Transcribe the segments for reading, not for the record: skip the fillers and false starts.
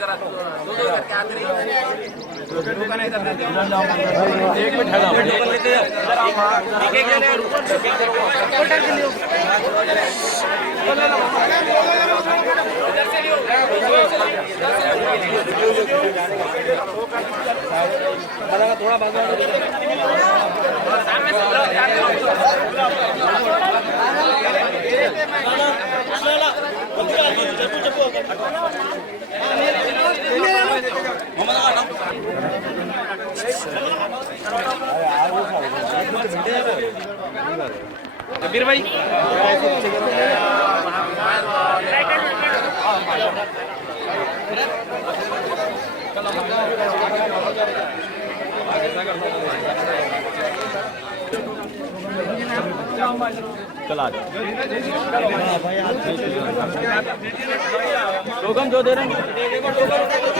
जरा दो करके आते रहिए। एक मिनट ठहरा थोड़ा बाजू कबीर भाई चला टोकन जो दे रहे हैं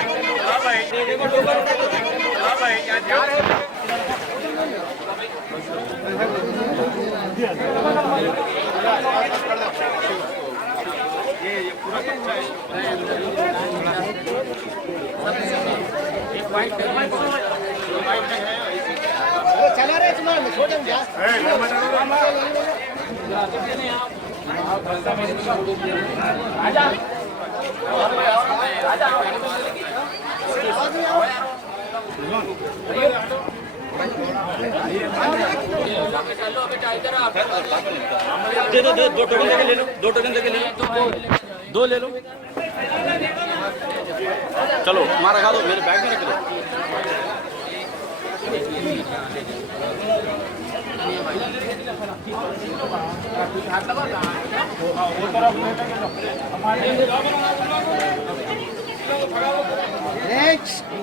चला रहे छोटे दे दो दो टोकन देके ले लो, दो टोकन देके ले लो, दो ले लो। चलो मारा खा दो, मेरे बैग में निकलो।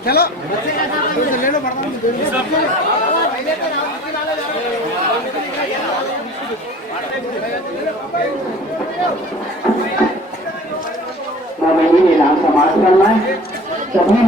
चलो ले लो नाम समाज करना है सभी